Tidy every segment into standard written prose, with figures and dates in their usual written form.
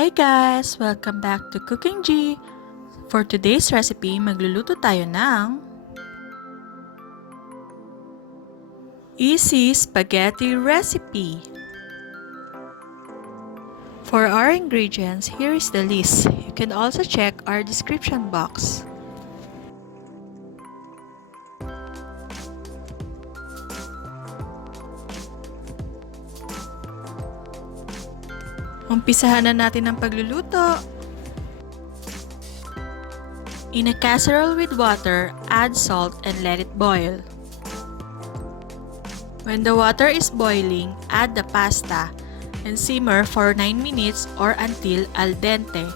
Hi guys! Welcome back to Cookingee! For today's recipe, magluluto tayo ng easy spaghetti recipe. For our ingredients, here is the list. You can also check our description box. Umpisahan na natin ang pagluluto. In a casserole with water, add salt and let it boil. When the water is boiling, add the pasta and simmer for 9 minutes or until al dente.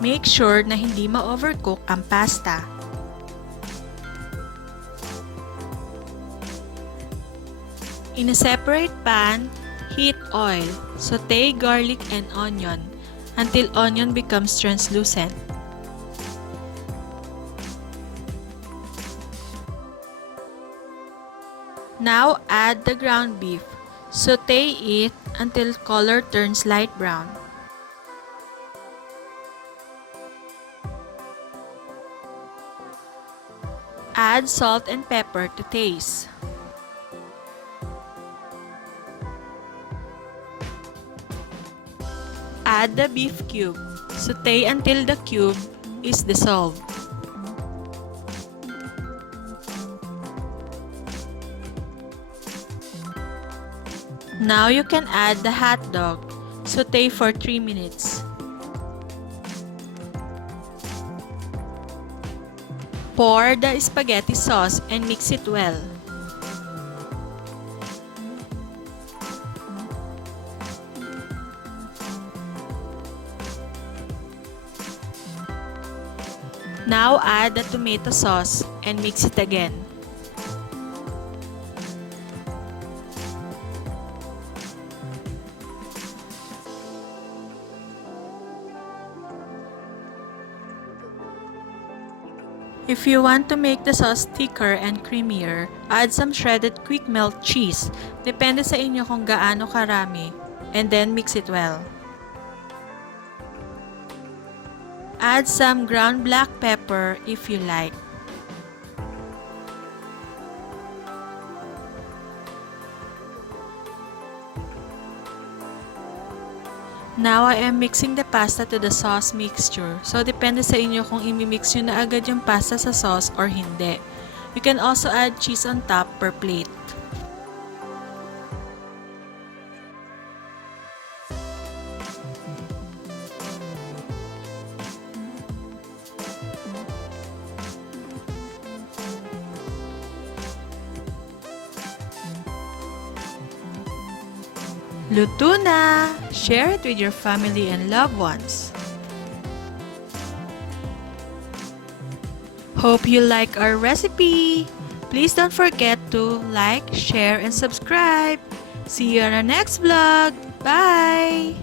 Make sure na hindi ma-overcook ang pasta. In a separate pan, heat oil. Saute garlic and onion until onion becomes translucent. Now add the ground beef. Saute it until color turns light brown. Add salt and pepper to taste. Add the beef cube. Saute until the cube is dissolved. Now you can add the hotdog. Saute for 3 minutes. Pour the spaghetti sauce and mix it well. Now add the tomato sauce and mix it again. If you want to make the sauce thicker and creamier, add some shredded quickmelt cheese. Depende sa inyo kung gaano karami. And then mix it well. Add some ground black pepper if you like. Now I am mixing the pasta to the sauce mixture. So depende sa inyo kung imi-mix nyo na agad yung pasta sa sauce or hindi. You can also add cheese on top per plate. Luto na! Share it with your family and loved ones. Hope you like our recipe! Please don't forget to like, share, and subscribe. See you on our next vlog. Bye!